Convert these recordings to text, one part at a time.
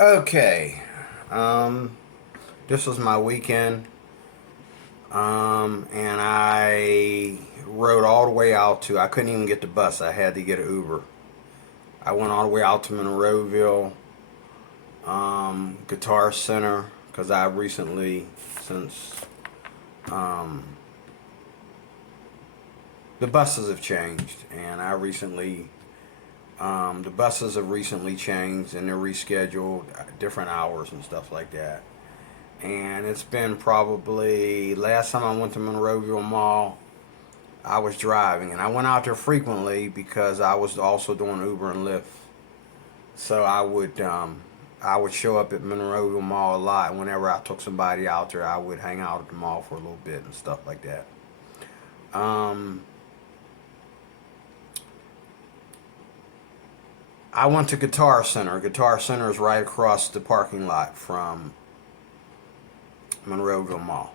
Okay. Um, this was my weekend. And I rode all the way out to, I couldn't even get the bus. I had to get an Uber. I went all the way out to Monroeville, Guitar Center, because I recently, since um, the buses have changed, and the buses have recently changed and they're rescheduled different hours and stuff like that. And it's been probably last time I went to Monroeville Mall. I was driving, and I went out there frequently because I was also doing Uber and Lyft. So I would show up at Monroeville Mall a lot. Whenever I took somebody out there, I would hang out at the mall for a little bit and stuff like that. Um, I went to Guitar Center. Guitar Center is right across the parking lot from Monroeville Mall.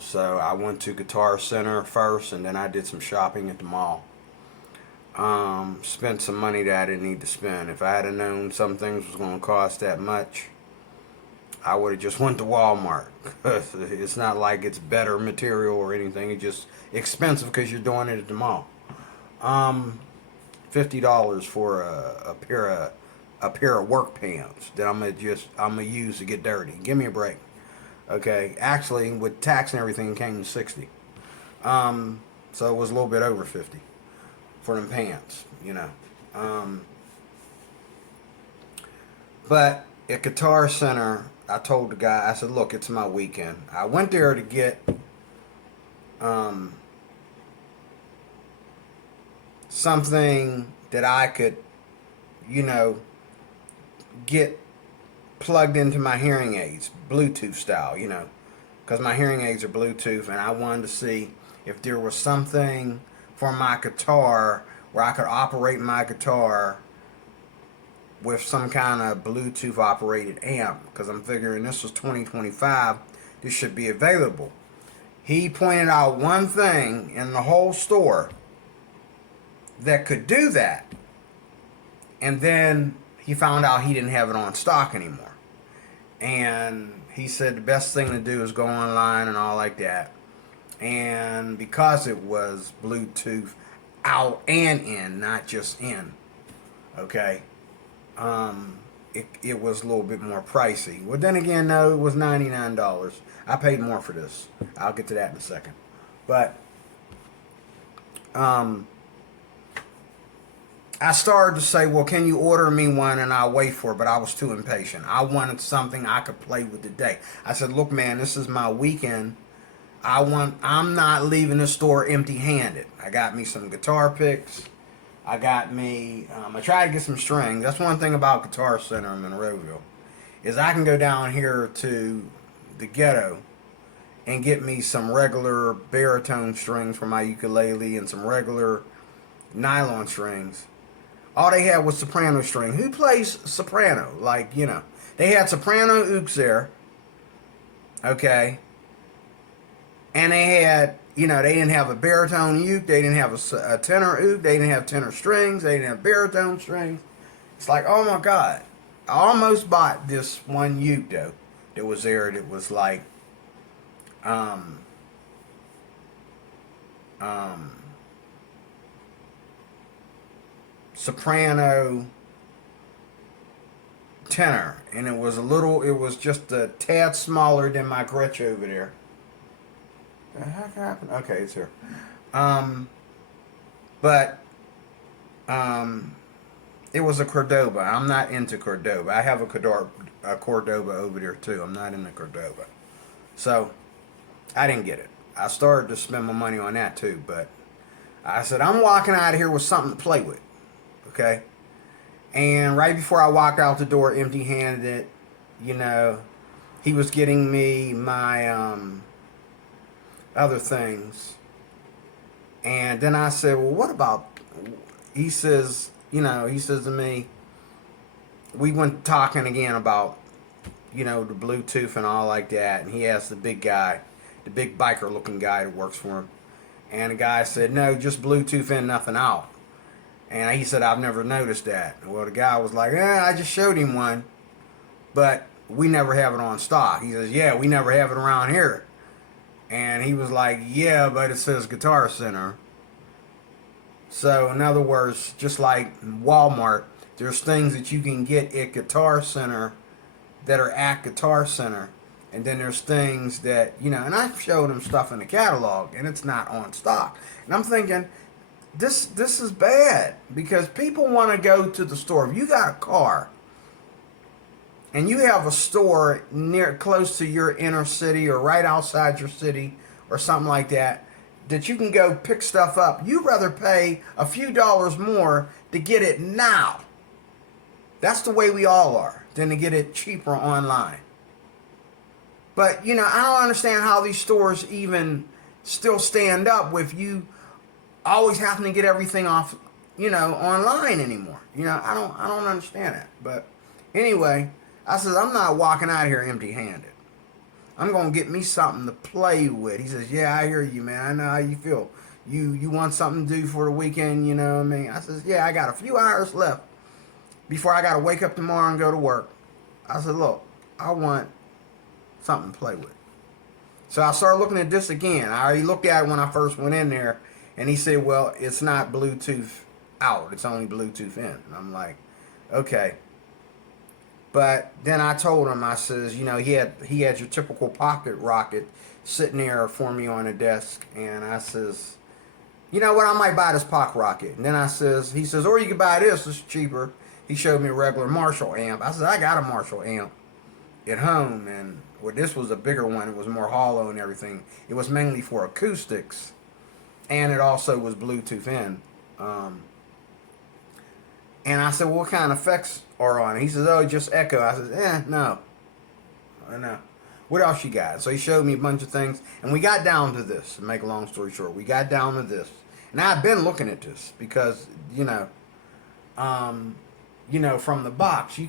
So I went to Guitar Center first, and then I did some shopping at the mall. Spent some money that I didn't need to spend. If I had known some things was going to cost that much, I would have just went to Walmart. It's not like it's better material or anything. It's just expensive because you're doing it at the mall. Um, $50 for a pair of work pants that I'm gonna use to get dirty. Give me a break. Okay, actually with tax and everything it came to 60. So it was a little bit over 50 for them pants. Um, but at Guitar Center, I told the guy, I said, look, it's my weekend. I went there to get um, something that I could, you know, get plugged into my hearing aids, Bluetooth style, because my hearing aids are Bluetooth, and I wanted to see if there was something for my guitar where I could operate my guitar with some kind of Bluetooth operated amp, because I'm figuring this was 2025, this should be available. He pointed out one thing in the whole store that could do that, and then he found out he didn't have it on stock anymore. And he said the best thing to do is go online and all like that. And because it was Bluetooth out and in, not just in, okay, it was a little bit more pricey. Well, then again, no, it was $99. I paid more for this. I'll get to that in a second. But um, I started to say, well, can you order me one and I'll wait for it, but I was too impatient. I wanted something I could play with today. I said, look, man, this is my weekend. I'm not leaving the store empty handed. I got me some guitar picks. I tried to get some strings. That's one thing about Guitar Center in Monroeville, is I can go down here to the ghetto and get me some regular baritone strings for my ukulele and some regular nylon strings. All they had was soprano string. Who plays soprano? They had soprano ooks there, okay, and they didn't have a baritone uke, they didn't have a tenor uke, they didn't have tenor strings, they didn't have baritone strings. It's like, oh my God. I almost bought this one uke though that was there that was like, um, um, soprano tenor, and it was just a tad smaller than my Gretsch over there. The heck happened? Okay, it's here. Um, but um, it was a Cordoba. I'm not into Cordoba. I have a Cordoba over there too. I'm not into Cordoba, so I didn't get it. I started to spend my money on that too, but I said I'm walking out of here with something to play with. Okay, and right before I walked out the door, empty-handed, you know, he was getting me my other things. And then I said, well, what about, he says to me, we went talking again about, the Bluetooth and all like that. And he asked the big guy, the big biker looking guy that works for him. And the guy said, no, just Bluetooth in, nothing out. And he said, I've never noticed that. Well, the guy was like, I just showed him one, but we never have it on stock. He says, yeah, we never have it around here. And he was like, yeah, but it says Guitar Center. So, in other words, just like Walmart, there's things that you can get at Guitar Center that are at Guitar Center. And then there's things that, and I showed him stuff in the catalog, and it's not on stock. And I'm thinking, this is bad, because people want to go to the store. If you got a car, and you have a store close to your inner city or right outside your city or something like that, that you can go pick stuff up, you'd rather pay a few dollars more to get it now. That's the way we all are, than to get it cheaper online. But, I don't understand how these stores even still stand up with you always having to get everything off, online anymore. I don't understand it. But anyway, I says, I'm not walking out of here empty-handed. I'm going to get me something to play with. He says, yeah, I hear you, man. I know how you feel. You want something to do for the weekend, you know what I mean? I says, yeah, I got a few hours left before I got to wake up tomorrow and go to work. I said, look, I want something to play with. So I started looking at this again. I already looked at it when I first went in there, and he said, well, it's not Bluetooth out. It's only Bluetooth in. And I'm like, okay. But then I told him, I says, he had your typical pocket rocket sitting there for me on the desk. And I says, you know what, I might buy this pocket rocket. And then he says, or you can buy this, it's cheaper. He showed me a regular Marshall amp. I said, I got a Marshall amp at home. And this was a bigger one. It was more hollow and everything. It was mainly for acoustics. And it also was Bluetooth in. And I said, well, what kind of effects are on it? He says, oh, just echo. I said, no. No. What else you got? So he showed me a bunch of things. And we got down to this, to make a long story short. We got down to this. And I've been looking at this because, from the box, you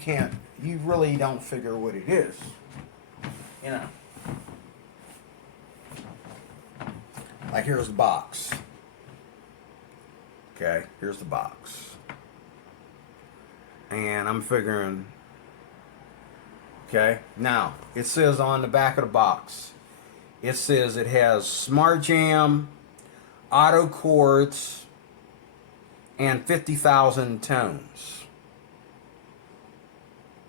really don't figure what it is. Like, here's the box. Okay, here's the box. And I'm figuring, okay, now, it says on the back of the box, it says it has Smart Jam, auto chords, and 50,000 tones.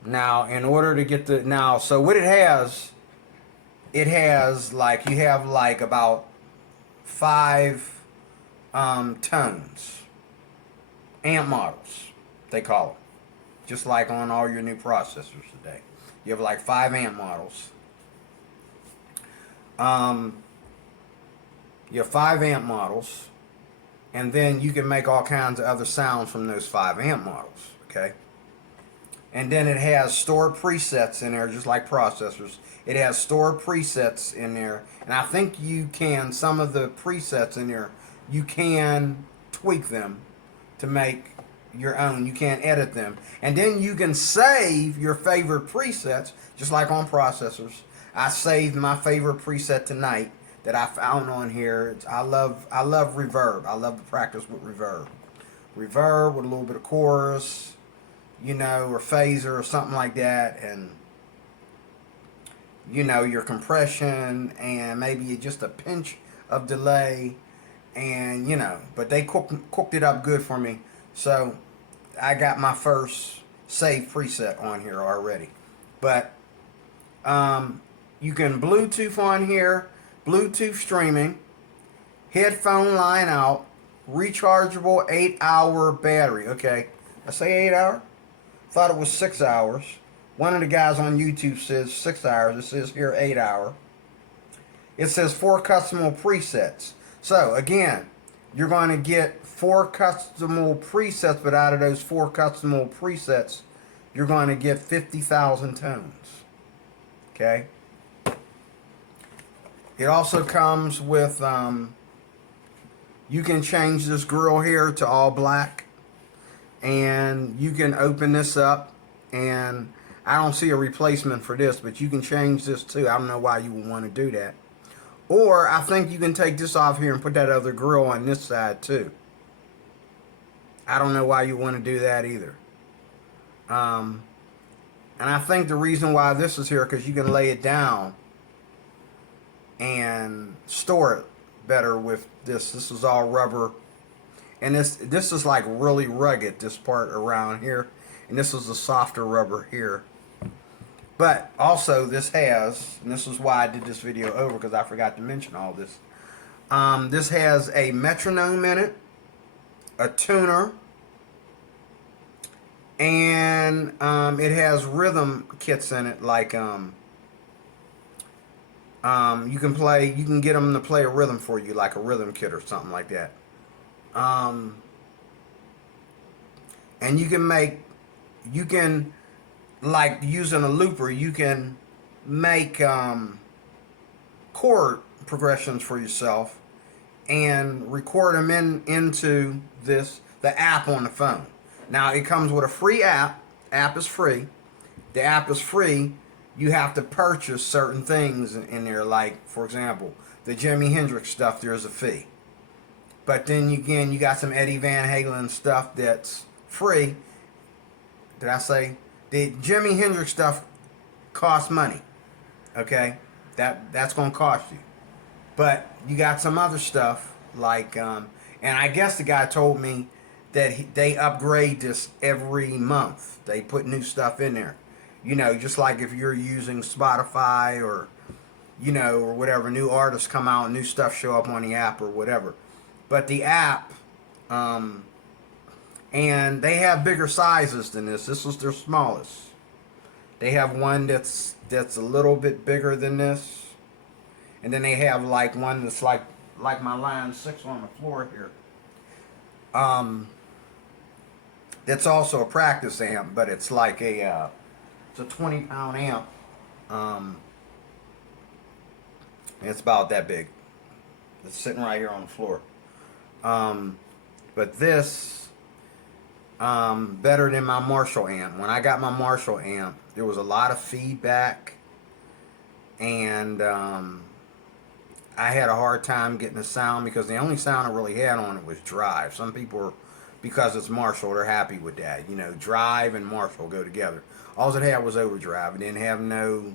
Now, in order to get so what it has like, you have like about 5 tones, amp models, they call them. Just like on all your new processors today. You have like 5 amp models. You have 5 amp models. And then you can make all kinds of other sounds from those 5 amp models. Okay? And then it has stored presets in there, just like processors. It has stored presets in there. And I think some of the presets in there, you can tweak them to make your own. You can't edit them. And then you can save your favorite presets, just like on processors. I saved my favorite preset tonight that I found on here. I love reverb. I love to practice with reverb. Reverb with a little bit of chorus, or phaser or something like that, and your compression and maybe just a pinch of delay, and but they cooked it up good for me. So I got my first save preset on here already. But you can Bluetooth on here, Bluetooth streaming, headphone line out, rechargeable 8-hour battery. Okay, I say 8 hour? Thought it was 6 hours. One of the guys on YouTube says 6 hours. It says here 8 hour. It says 4 customable presets. So again, you're going to get 4 customable presets, but out of those 4 customable presets, you're going to get 50,000 tones. Okay? It also comes with, you can change this grill here to all black, and you can open this up, and I don't see a replacement for this, but you can change this too. I don't know why you would want to do that. Or I think you can take this off here and put that other grill on this side too. I don't know why you want to do that either. And I think the reason why this is here, because you can lay it down and store it better with this. This is all rubber, and this is like really rugged, this part around here, and this is a softer rubber here. But also this has, and this is why I did this video over, because I forgot to mention all this. This has a metronome in it, a tuner, and it has rhythm kits in it, like you can get them to play a rhythm for you, like a rhythm kit or something like that. And you can like using a looper, you can make chord progressions for yourself and record them into the app on the phone. Now it comes with a free app. App is free. The app is free. You have to purchase certain things in there, like for example, the Jimi Hendrix stuff. There's a fee. But then again, you got some Eddie Van Halen stuff that's free. Did I say? The Jimi Hendrix stuff costs money. Okay? That's going to cost you. But you got some other stuff like, and I guess the guy told me that they upgrade this every month. They put new stuff in there. You know, just like if you're using Spotify or, you know, or whatever, new artists come out, new stuff show up on the app or whatever. But the app, and they have bigger sizes than this. This was their smallest. They have one that's a little bit bigger than this. And then they have like one that's like my Line 6 on the floor here. It's also a practice amp, but it's like it's a 20-pound amp. It's about that big. It's sitting right here on the floor. But this, better than my Marshall amp. When I got my Marshall amp, there was a lot of feedback, and I had a hard time getting the sound because the only sound I really had on it was drive. Some people, because it's Marshall, they're happy with that. You know, drive and Marshall go together. All it had was overdrive. It didn't have no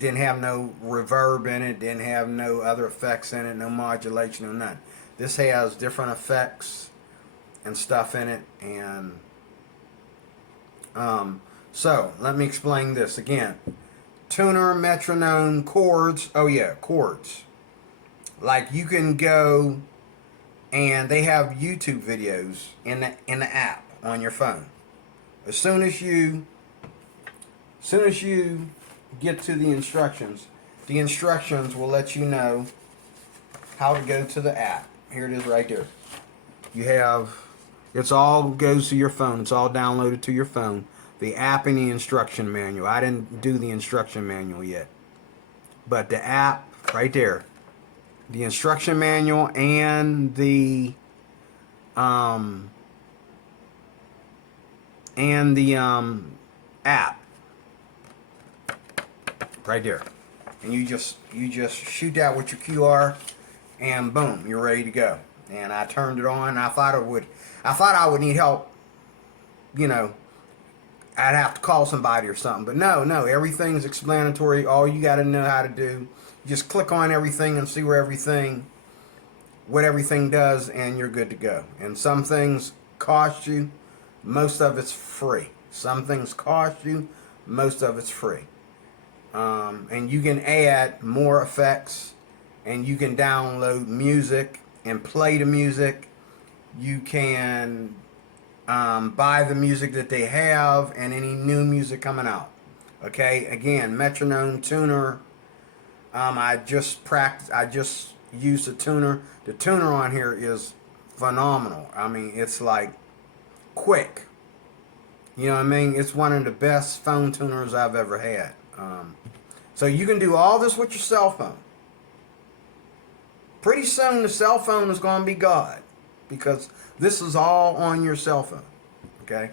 reverb in it. Didn't have no other effects in it. No modulation or nothing. This has different effects and stuff in it. And so let me explain this again. Tuner, metronome, chords. Oh yeah, chords. Like you can go, and they have YouTube videos in the app on your phone. As soon as you get to the instructions will let you know how to go to the app. Here it is right there. You have, it's all goes to your phone. It's all downloaded to your phone. The app and the instruction manual. I didn't do the instruction manual yet. But the app right there. The instruction manual and the app right there. And you just shoot that with your QR and boom, you're ready to go. And I turned it on. I thought I would need help, you know, I'd have to call somebody or something. But no, everything's explanatory. All you got to know how to do, just click on everything and see what everything does, and you're good to go. And some things cost you, most of it's free. Some things cost you, most of it's free. And you can add more effects, and you can download music and play the music. You can buy the music that they have and any new music coming out. Okay, again, metronome, tuner. I just used a tuner. The tuner on here is phenomenal. I mean, it's like quick. You know what I mean? It's one of the best phone tuners I've ever had. So you can do all this with your cell phone. Pretty soon the cell phone is going to be God, because this is all on your cell phone. Okay?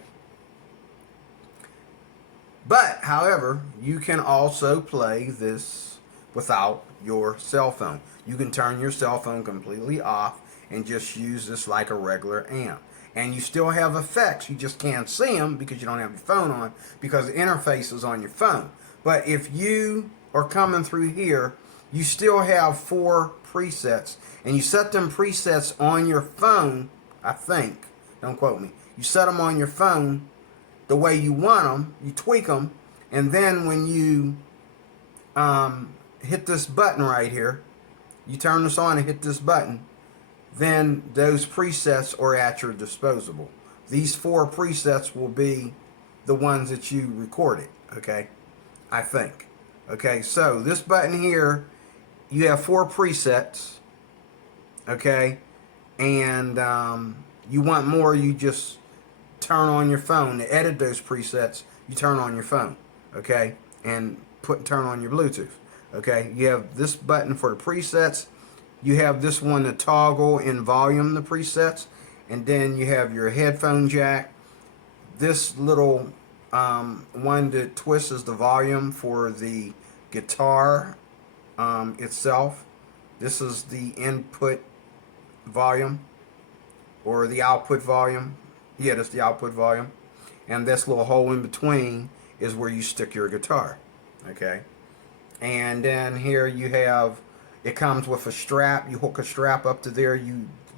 But, however, you can also play this without your cell phone. You can turn your cell phone completely off and just use this like a regular amp. And you still have effects. You just can't see them because you don't have your phone on, because the interface is on your phone. But if you are coming through here, you still have 4 presets. And you set them presets on your phone, I think. Don't quote me. You set them on your phone the way you want them. You tweak them. And then when you hit this button right here, you turn this on and hit this button, then those presets are at your disposal. These 4 presets will be the ones that you recorded, okay? I think. Okay, so this button here, you have 4 presets, okay? And you want more, you just turn on your phone. To edit those presets, you turn on your phone, okay? And turn on your Bluetooth, okay? You have this button for the presets. You have this one to toggle in volume the presets, and then you have your headphone jack. This little one that twists the volume for the guitar itself. This is the input volume, or the output volume. Yeah, that's the output volume. And this little hole in between is where you stick your guitar, okay? And then here you have, it comes with a strap. You hook a strap up to there.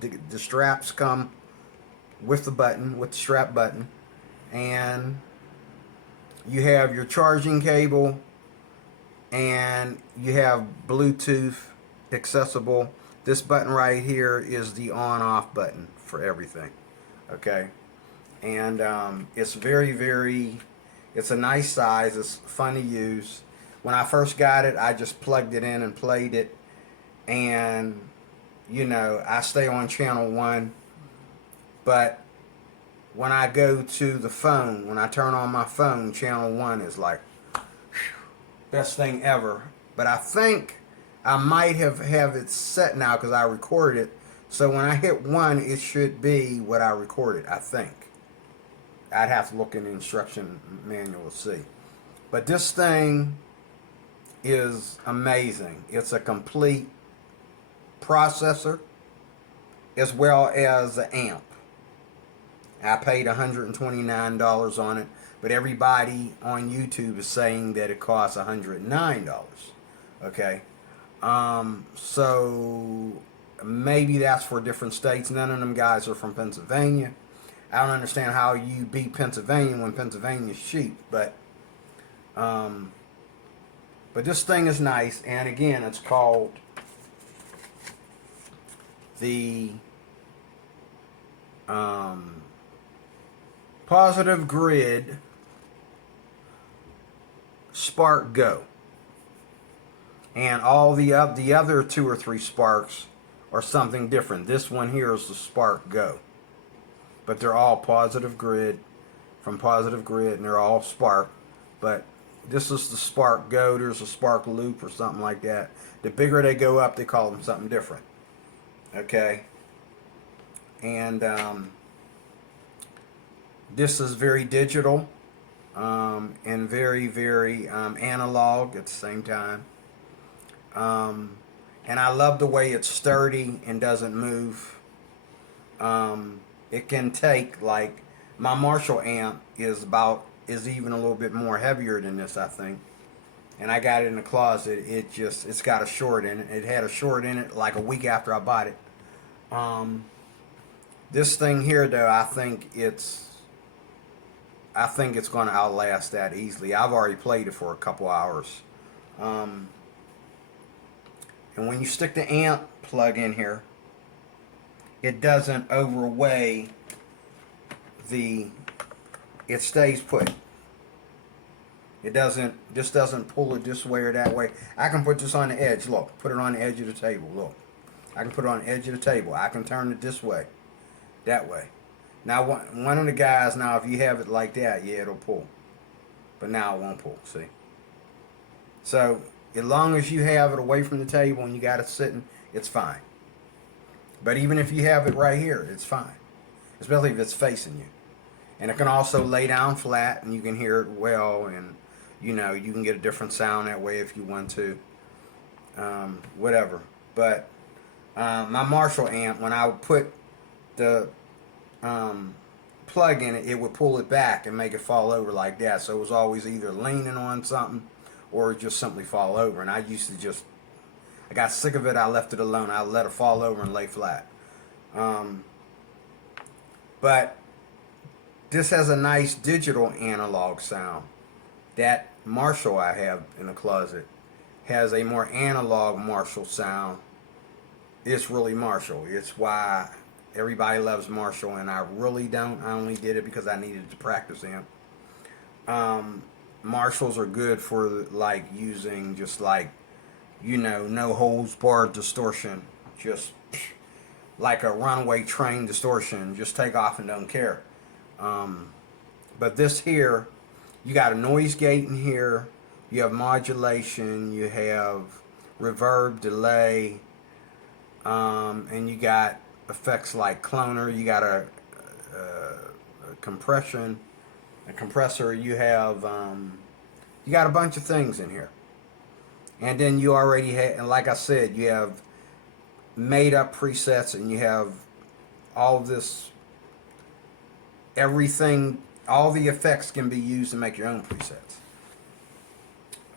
The straps come with the button, with the strap button. And you have your charging cable, and you have Bluetooth accessible. This button right here is the on-off button for everything, okay? And it's it's a nice size. It's fun to use. When I first got it, I just plugged it in and played it. And, you know, I stay on channel 1. But when I go to the phone, when I turn on my phone, channel 1 is like, whew, best thing ever. But I think I might have it set now because I recorded it. So when I hit 1, it should be what I recorded, I think. I'd have to look in the instruction manual to see. But this thing is amazing. It's a complete processor as well as an amp. I paid $129 on it, but everybody on YouTube is saying that it costs $109. Okay, so maybe that's for different states. None of them guys are from Pennsylvania. I don't understand how you beat Pennsylvania when Pennsylvania's cheap, but this thing is nice. And again, it's called the Positive Grid Spark Go. And all the other 2 or 3 Sparks are something different. This one here is the Spark Go. But they're all Positive Grid, from Positive Grid, and they're all Spark. But this is the Spark Go. There's a Spark Loop or something like that. The bigger they go up, they call them something different. Okay? And this is very digital and very analog at the same time. And I love the way it's sturdy and doesn't move. It can take, like, my Marshall amp is even a little bit more heavier than this, I think. And I got it in the closet. It's got a short in it. It had a short in it like a week after I bought it. This thing here, though, I think it's going to outlast that easily. I've already played it for a couple hours. And when you stick the amp plug in here, it doesn't overweigh it stays put. This doesn't pull it this way or that way. I can put this on the edge. Look, put it on the edge of the table. Look, I can put it on the edge of the table. I can turn it this way, that way. Now, one of the guys, now if you have it like that, yeah, it'll pull. But now it won't pull, see? So, as long as you have it away from the table and you got it sitting, it's fine. But even if you have it right here, it's fine. Especially if it's facing you. And it can also lay down flat and you can hear it well, and you know, you can get a different sound that way if you want to. Whatever. But my Marshall amp, when I would put the plug in it, it would pull it back and make it fall over like that. So it was always either leaning on something or just simply fall over. And I used to just, I got sick of it. I left it alone. I let it fall over and lay flat. But this has a nice digital analog sound. That Marshall I have in the closet has a more analog Marshall sound. It's really Marshall. It's why everybody loves Marshall, and I really don't. I only did it because I needed to practice them. Marshalls are good for like using just like, you know, no holds barred distortion. Just like a runaway train distortion. Just take off and don't care. But this here, you got a noise gate in here. You have modulation. You have reverb, delay. And you got effects like cloner. You got a compression, a compressor. You have you got a bunch of things in here. And then you already have, and like I said, you have made up presets, and you have all this, everything, all the effects can be used to make your own presets.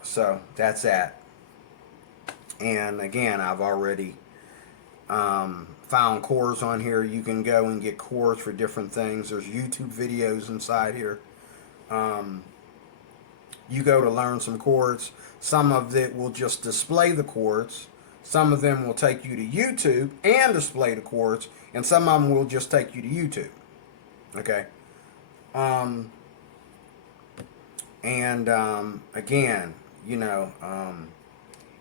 So that's that. And again, I've already found chords on here. You can go and get chords for different things. There's YouTube videos inside here. You go to learn some chords. Some of it will just display the chords. Some of them will take you to YouTube and display the chords. And some of them will just take you to YouTube. Okay. Again, you know,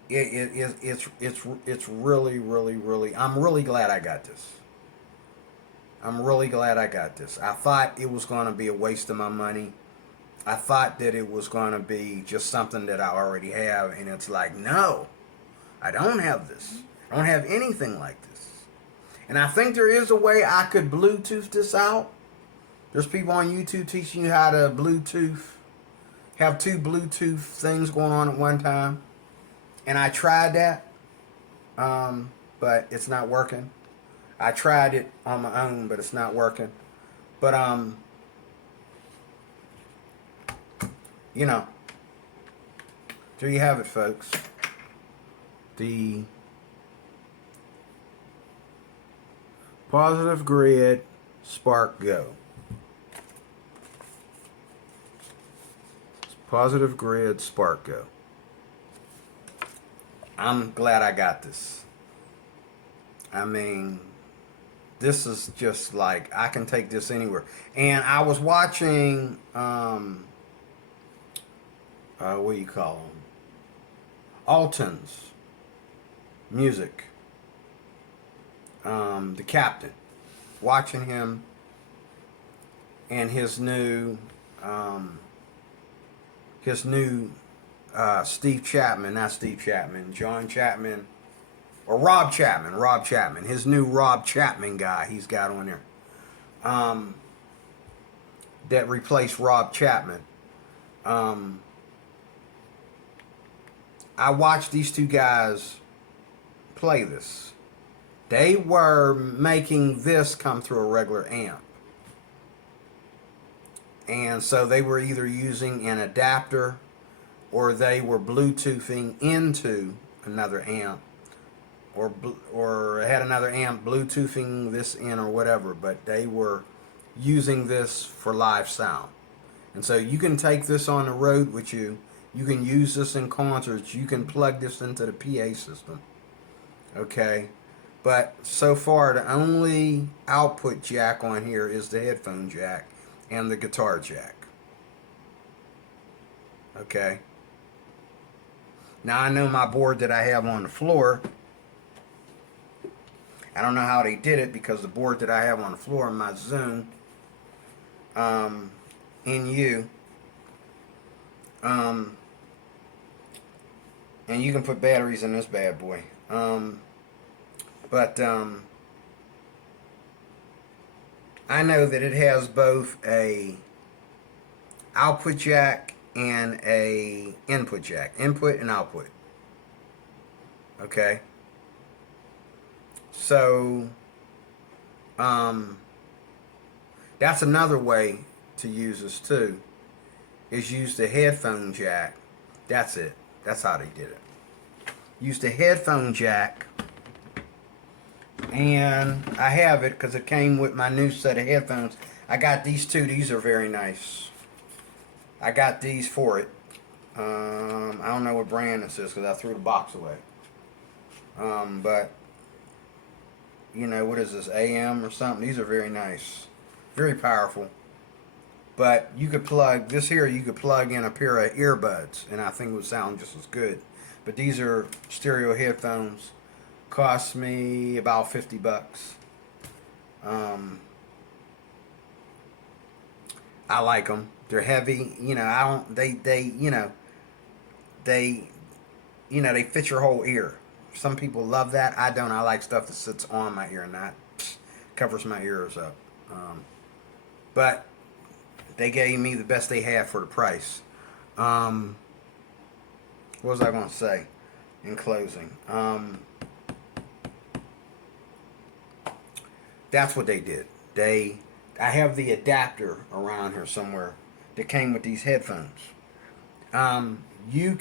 it's really, I'm really glad I got this. I'm really glad I got this. I thought it was going to be a waste of my money. I thought that it was going to be just something that I already have, and it's like, no, I don't have this. I don't have anything like this. And I think there is a way I could Bluetooth this out. There's people on YouTube teaching you how to Bluetooth, have two Bluetooth things going on at one time. And I tried that, but it's not working. I tried it on my own, but it's not working. But, you know, there you have it, folks. The Positive Grid Spark Go. Positive Grid Spark Go. I'm glad I got this. I mean, this is just like, I can take this anywhere. And I was watching, what do you call them? Alton's music. The Captain. Watching him and his new Steve Chapman, not Steve Chapman, John Chapman, or Rob Chapman, his new Rob Chapman guy he's got on there, that replaced Rob Chapman. I watched these two guys play this. They were making this come through a regular amp. And so they were either using an adapter or they were Bluetoothing into another amp, or had another amp Bluetoothing this in or whatever, but they were using this for live sound. And so you can take this on the road with you. You can use this in concerts. You can plug this into the PA system. Okay? But so far, the only output jack on here is the headphone jack and the guitar jack. Okay? Now I know my board that I have on the floor, I don't know how they did it, because the board that I have on the floor in my Zoom, NU, and you can put batteries in this bad boy. I know that it has both a output jack and a input jack, input and output. Okay. So, That's another way to use this too, is use the headphone jack. That's it. That's how they did it. Use the headphone jack, and I have it because it came with my new set of headphones. I got these two. These are very nice. I got these for it. I don't know what brand this is because I threw the box away. But you know, what is this, AM or something? These are very nice, very powerful. But you could plug this here. You could plug in a pair of earbuds, and I think it would sound just as good. But these are stereo headphones. Cost me about $50. I like them. They're heavy. You know, I don't. They fit your whole ear. Some people love that. I don't. I like stuff that sits on my ear, not covers my ears up. But they gave me the best they had for the price. What was I going to say in closing? That's what they did. I have the adapter around here somewhere that came with these headphones. You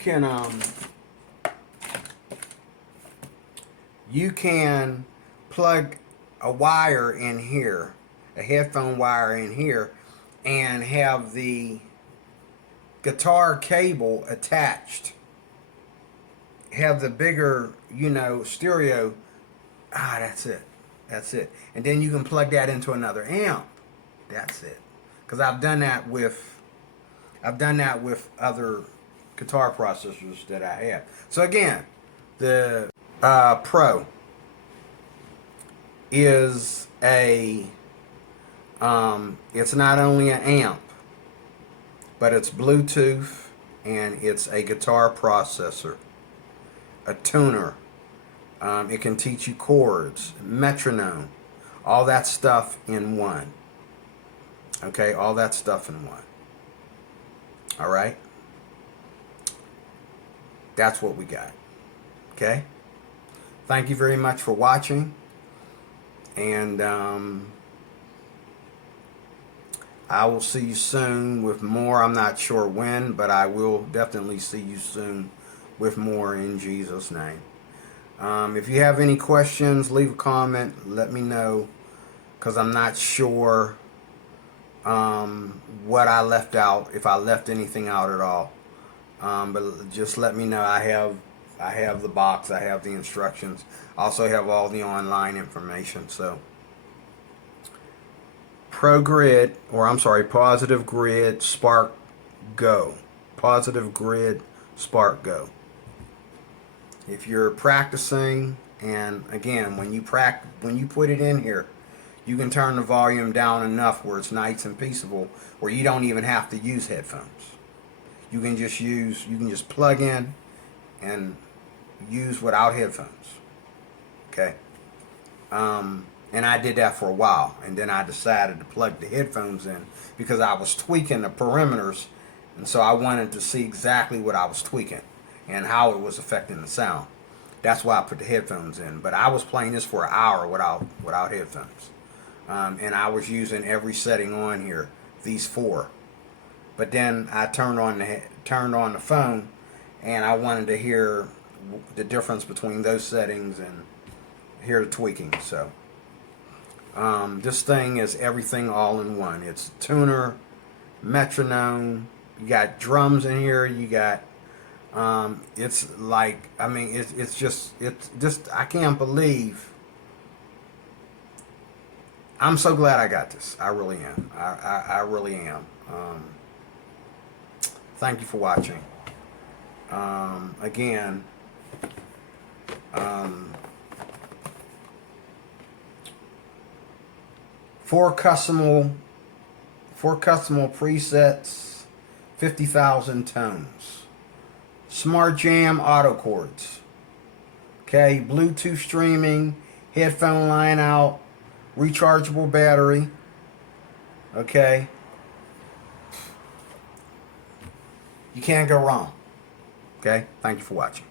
can plug a wire in here, a headphone wire in here, and have the guitar cable attached. Have the bigger, stereo. That's it. That's it. And then you can plug that into another amp. That's it. Because I've done that with other guitar processors that I have. So again, the Pro is it's not only an amp, but it's Bluetooth, and it's a guitar processor, a tuner. It can teach you chords, metronome, all that stuff in one. Okay, all that stuff in one. All right? That's what we got. Okay? Thank you very much for watching. And I will see you soon with more. I'm not sure when, but I will definitely see you soon with more in Jesus' name. If you have any questions, leave a comment. Let me know, because I'm not sure what I left out, if I left anything out at all. But just let me know. I have the box. I have the instructions. I also have all the online information. So Positive Grid Spark Go. Positive Grid Spark Go. If you're practicing, and again, when you put it in here, you can turn the volume down enough where it's nice and peaceable, where you don't even have to use headphones. You can just plug in and use without headphones. Okay. And I did that for a while, and then I decided to plug the headphones in because I was tweaking the parameters, and so I wanted to see exactly what I was tweaking and how it was affecting the sound. That's why I put the headphones in. But I was playing this for an hour without headphones, and I was using every setting on here, these 4. But then I turned on the phone, and I wanted to hear the difference between those settings and hear the tweaking. So this thing is everything all in one. It's tuner, metronome. You got drums in here. You got it's like, I mean, it's just I can't believe. I'm so glad I got this. I really am. I really am. Thank you for watching. Again, four custom presets, 50,000 tones. Smart Jam auto chords. Okay, Bluetooth streaming, headphone line out, rechargeable battery. Okay. You can't go wrong. Okay, thank you for watching.